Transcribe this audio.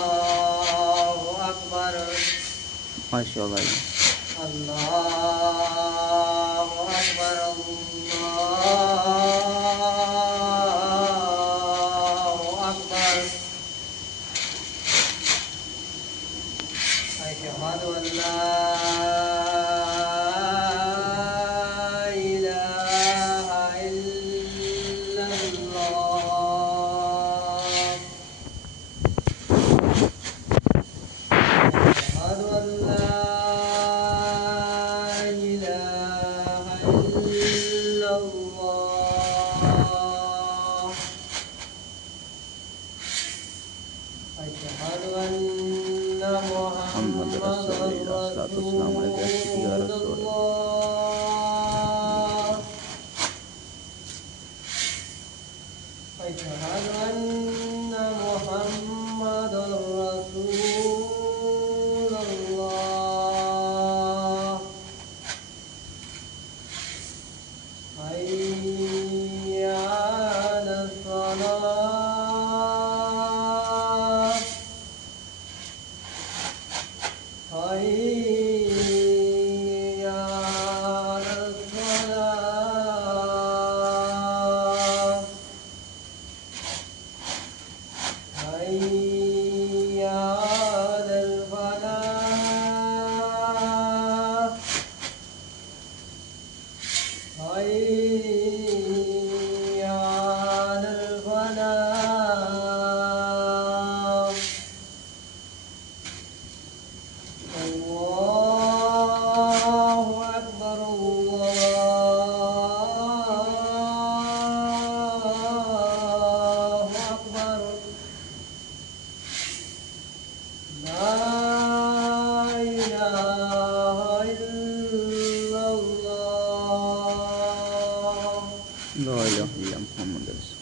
আল্লাহু আকবার। মাশাআল্লাহ। আল্লাহু আকবার। আল্লাহু আকবার। আশহাদু আল্লা ইলাহা ইল্লাল্লাহ। আশহাদু আল্লা ইলাহা ইল্লাল্লাহ। أشهد أن محمد محمدا رسول الله الصلاة والسلام عليك يا سيدي يا رسول رسول الله. الله. أشهد أن محمدا رسول الله. حي على الصلاة. حي على الصلاة. حي على الفلاح. حي على الفلاح. الله أكبر. الله أكبر. لا إله إلا الله. لا إله إلا محمد رسول الله.